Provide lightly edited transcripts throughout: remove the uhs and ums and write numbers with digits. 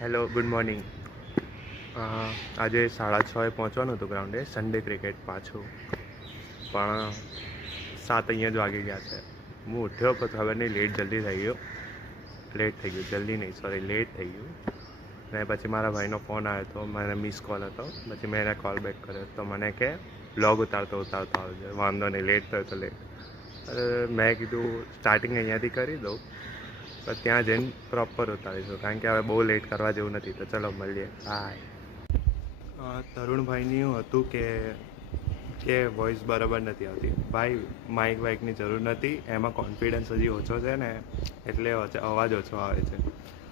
Hello, good morning. આજે 6:30 પહોંચવાનું હતું ગ્રાઉન્ડે. સન્ડે ક્રિકેટ પાછું, પણ 7 અહીંયા જ વાગી ગયા છે. હું ઉઠ્યો પણ ખબર નહીં, લેટ થઈ ગયું. જલ્દી નહીં, સોરી, લેટ થઈ ગયું. ને પછી મારા ભાઈનો ફોન આવ્યો હતો, મને મિસ કોલ હતો. પછી મેં એને કોલ બેક કર્યો તો મને કે બ્લોગ ઉતારતો આવજો. વાંધો નહીં, લેટ થયો તો લેટ. મેં કીધું સ્ટાર્ટિંગ અહીંયાથી કરી દઉં, પણ ત્યાં જઈને પ્રોપર ઉતારીશું, કારણ કે હવે બહુ લેટ કરવા જેવું નથી. તો ચલો મળીએ, બાય. તરુણભાઈની એવું હતું કે વોઇસ બરાબર નથી આવતી. ભાઈ, માઇક વાઇકની જરૂર નથી, એમાં કોન્ફિડન્સ હજી ઓછો છે ને, એટલે અવાજ ઓછો આવે છે.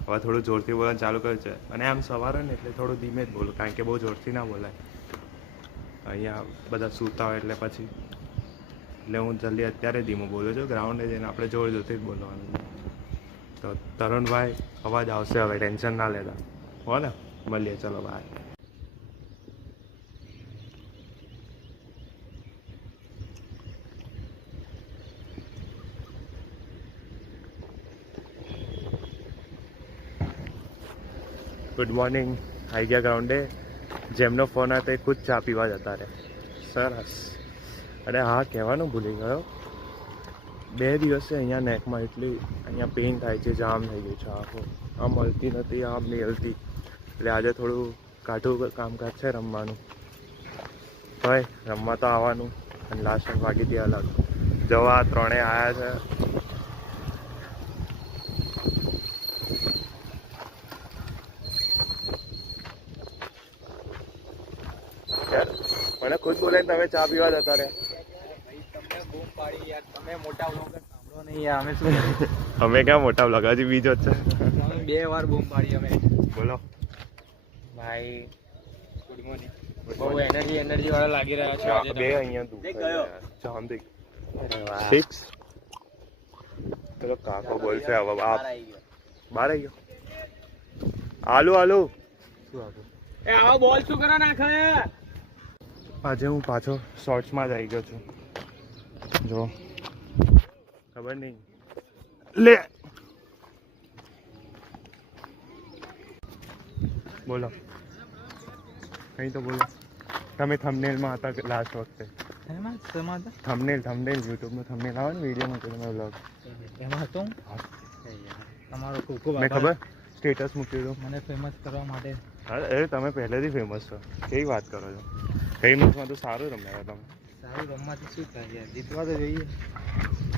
હવે થોડું જોરથી બોલવાનું ચાલુ કર્યું છે, અને આમ સવારે ને એટલે થોડું ધીમે જ બોલું, કારણ કે બહુ જોરથી ના બોલાય. અહીંયા બધા સૂતા હોય એટલે પછી, એટલે હું જલ્દી અત્યારે ધીમું બોલું છું. ગ્રાઉન્ડે જઈને આપણે જોરથી જ બોલવાનું. તો તરુણભાઈ, અવાજ આવશે હવે, ટેન્શન ના લેતા હો ને. મળીએ, ચલો, બાય. Good morning. આવી ગયા ગ્રાઉન્ડે. જેમનો ફોન હતો એ ખુદ ચા પીવા જતા રહે. સરસ. અરે હા, કહેવાનું ભૂલી ગયો. 2 દિવસે અહીંયા નેકમાં એટલી અહીંયા પેઇન થાય છે, જામ થઈ ગયું છે આખું. આમ મળતી નથી, આમ નહીં હલતી. એટલે આજે થોડું કાઢું કામકાજ છે રમવાનું. ભાઈ, રમવા તો આવવાનું. અને લાસ્ટ વાગી હતી અલગ. જવા 3 આવ્યા છે. મને ખુદ બોલે તમે ચા પીવા જતા રહ્યા. અમે ક્યાં મોટા બ્લોગ, હજી બીજો જ છે. 2 વાર બૂમ પાડી અમે. બોલો ભાઈ, ગુડ મોર્નિંગ. બહુ એનર્જી વાળા લાગી રહ્યા છે આજે. બે અહીંયા દુખ જામથી 6. પેલો કાકો બોલશે હવે. આપ બહાર આવી ગયો. આલુ શું આપું? એ આવો બોલ શું કરવા નાખે? આજે હું પાછો શોર્ટ્સમાં જ આવી ગયો છું. જો ખબર નહીં લે. બોલો કંઈ તો બોલો. તમે થંબનેલમાં હતા લાસ્ટ વખતે. થંબનેલ યુટ્યુબનું થંબનેલ આવે ને વિડીયોમાં, તો તમે વ્લોગ એમાં હતો. તમારો ખૂબ ખૂબ મેં ખબર સ્ટેટસ મૂક્યું હતું મને ફેમસ કરવા માટે. અરે તમે પહેલેથી ફેમસ છો. કેવી વાત કરો છો? ફેમસમાં તો સારું રમ્યા તમે. સારું રમવાથી શું થાય યાર, જીતવા તો જોઈએ.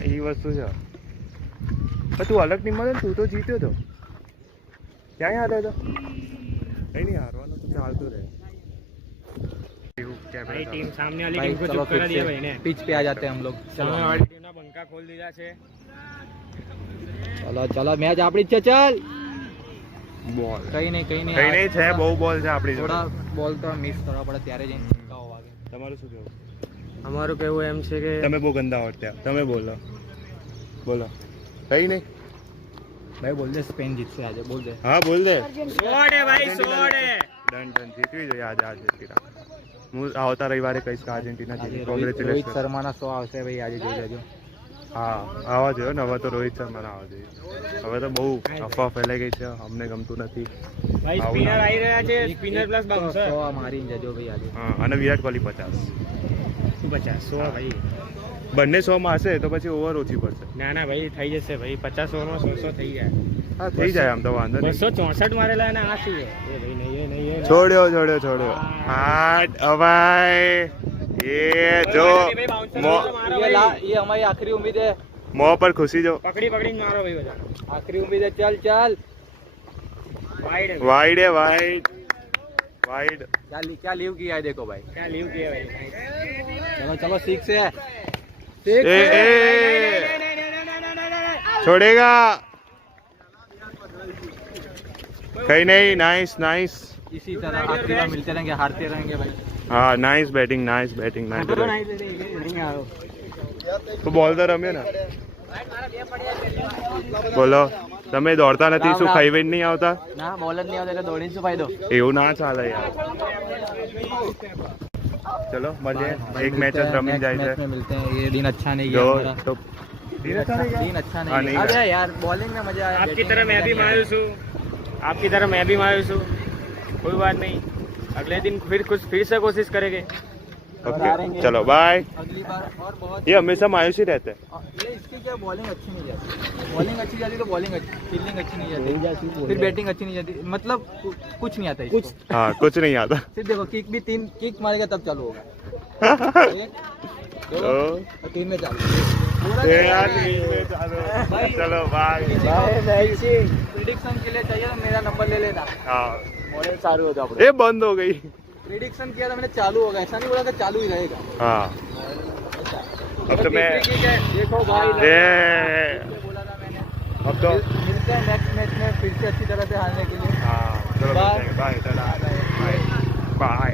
એ વસ્તુ છે. પણ તું અલગ ટીમમાં હતો ને, તું તો જીત્યો હતો. ક્યાં હાર્યો હતો? કંઈ નહીં, હારવાનું તો ચાલતું રહે. भाई टीम सामने वाली टीम को चुप करा दिया भाई ने. पिच पे आ जाते हैं हम लोग. सामने वाली टीम ना पंखा खोल दिया છે. चलो मैच આપણી છે. ચાલ બોલ કઈ નહીં છે. બહુ બોલ છે આપણી જોડે. થોડા બોલ તો મિસ કરવા પડે, ત્યારે જઈને છક્કાઓ વાગે. તમારું શું કહેવું? અમારું કહેવું એમ છે કે તમે બહુ ગંદા હોટ્યા. તમે બોલો કઈ નહીં. ભાઈ બોલ દે, સ્પેન જીતશે આજે. બોલ દે. હા બોલ દે. 100 है भाई, 100 है. ડન જીતવી જોઈએ આજે અર્જેન્ટિના. હું આવતા રવિવારે કહીશ કે અર્જેન્ટિના જીતી. રોહિત કોંગ્રેચ્યુલેશન. શર્માના 100 આવશે ભાઈ આજે, જોઈ લેજો. હા, આવવા જોઈએ ને. હવે તો રોહિત શર્માના આવવા જોઈએ. હવે તો બહુ અફવા ફેલાઈ ગઈ છે, અમને ગમતું નથી. ભાઈ સ્પિનર આવી રહ્યા છે, સ્પિનર પ્લસ બાઉન્સર 100 મારીને જજો ભાઈ આજે. હા, અને વિરાટ કોહલી 50. 100 ભાઈ. બંને 100 મારશે તો પછી ઓવર ઓછી પડશે. ના ભાઈ થઈ જશે ભાઈ. 50 ઓવરમાં 100 થઈ જાય. હા, થઈ જાય આમ તો, વાંધો નહીં. 264 મારેલા અને આ શું છે? એ ભાઈ નહીં. છોડ્યો. હા અવાય. એ જો ये हमारी आखिरी उम्मीद है. મોં પર ખુશી જો. पकड़ी मारो भाई બધા. आखिरी उम्मीद है. चल वाइड क्या लीव किया है देखो भाई. क्या लीव किया भाई. चलो 6 है. छोड़ेगा कहीं नहीं. नाइस. इसी तरह आखिरी में मिलते रहेंगे, हारते रहेंगे भाई. हाँ, नाइस बैटिंग. તો બોલ તો રમ્યો ને. બોલો, તમે દોડતા નથી શું? ખાઈ વેન નહીં આવતા? ના, બોલ જ નહીં આવતા એટલે દોડીને શું ફાયદો? એવું ના ચાલે યાર. चलो मजे एक मैच रमी जाए में मिलते हैं. ये दिन अच्छा नहीं गया तो दिन अच्छा नहीं अबे यार बॉलिंग में मजा आया. आपकी तरह मैं भी मारूं છું. आपकी तरह मैं भी मायूस हूँ, कोई बात नहीं, अगले दिन फिर से कोशिश करेंगे। ओके चलो बाय। अगली बार और बहुत ये हमेशा मायूस ही रहते हैं। ये इसकी क्या बॉलिंग अच्छी नहीं जाती, बॉलिंग अच्छी जाती तो बॉलिंग अच्छी, फील्डिंग अच्छी नहीं जाती, फिर बैटिंग अच्छी नहीं जाती, मतलब कुछ नहीं आता इसको। हाँ कुछ नहीं आता। फिर देखो किक भी 3 किक मारेगा तब चालू होगा, 1 2 तो और 3 में चालू। चलो बाय। प्रिडिक्शन के लिए चाहिए तो मेरा नंबर ले लेना। हाँ मॉडल चालू हो जाओ। ये बंद हो गई। प्रिडिक्शन किया था मैंने, चालू होगा, ऐसा नहीं बोला कि चालू ही रहेगा। हाँ अब तो मैं देखो भाई, ये बोला था मैंने। अब तो मिलते हैं नेक्स्ट मैच में फिर से अच्छी तरह से हारने के लिए। हाँ चलो बाय। Bye bye.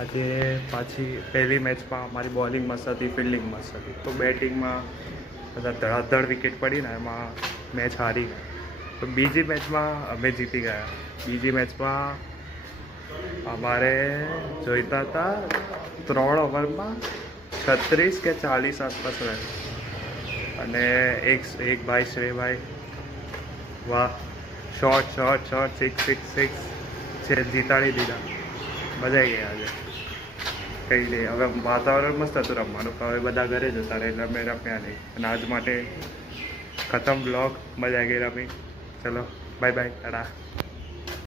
આજે પાછી પહેલી મેચમાં અમારી બોલિંગ મસ્ત હતી, ફિલ્ડિંગ મસ્ત હતી, તો બેટિંગમાં બધા ધડાધડ વિકેટ પડી ને એમાં મેચ હારી ગઈ. તો બીજી મેચમાં અમે જીતી ગયા. બીજી મેચમાં અમારે જોઈતા હતા 3 ઓવરમાં 36 કે 40 આસપાસ રન, અને એક ભાઈ શ્રેયભાઈ, વાહ, શોર્ટ સિક્સ છે, જીતાડી દીધા. મજા આવી ગઈ આજે. કંઈ નહીં, હવે વાતાવરણ મસ્ત હતું રમવાનું, હવે બધા ઘરે જતા રહે એટલે અમે રમ્યા નહીં. અને આજ માટે ખતમ બ્લોગ. મજા આવી ગઈ રમી. ચલો બાય બાય, ટાટા.